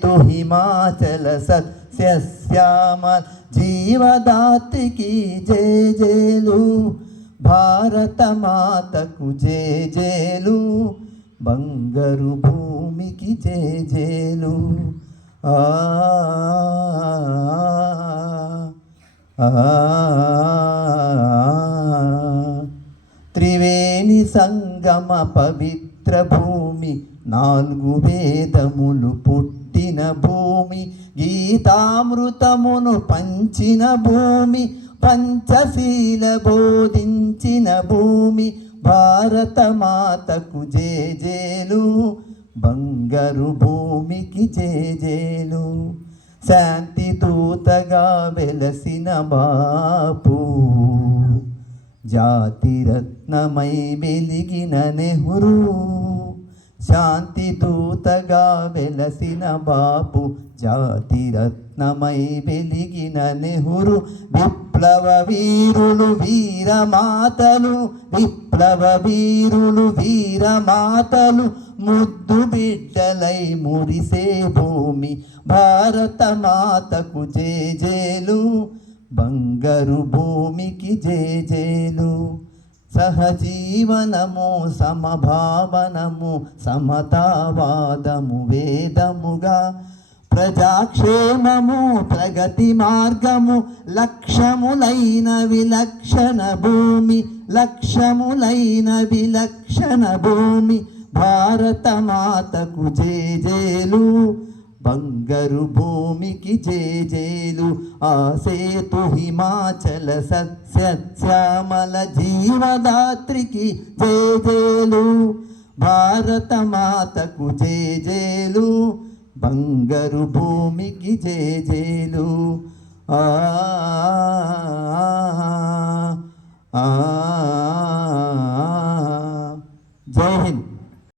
तो हिमाचल सस्य श्यामल जीवदात्रि की जय जयलु భారత మాతకు జేజేలు బంగారు భూమికి జేజేలు త్రివేణి సంగమ పవిత్ర భూమి నాలుగు వేదములు పుట్టిన భూమి గీతామృతమును పంచిన భూమి పంచశీల బోధించిన భూమి భారత మాతకు జేజేలు బంగారు భూమికి జేజేలు శాంతి దూతగా వెలసిన బాపు జాతి రత్నమై వెలిగిన నెహ్రూ శాంతి దూతగా వెలసిన బాపు జాతి రత్నమై వెలిగిన నెహ్రూ విప్లవ వీరులు వీరమాతలు విప్లవ వీరులు వీరమాతలు ముద్దు బిడ్డలై మురిసే భూమి భారత మాతకు జేజేలు బంగారు భూమికి జేజేలు సహజీవనము సమభావనము సమతావాదము వేదముగా ప్రజాక్షేమము ప్రగతి మార్గము లక్ష్యములైన విలక్షణ భూమి లక్ష్యములైన విలక్షణ భూమి భారత మాతకు జేజేలు బంగారు భూమికి జేజేలు ఆ సేతు హిమాచల సస్యశ్యామల జీవదాత్రికి జేజేలు భారత మాతకు జేజేలు బంగారు భూమికి జేజేలు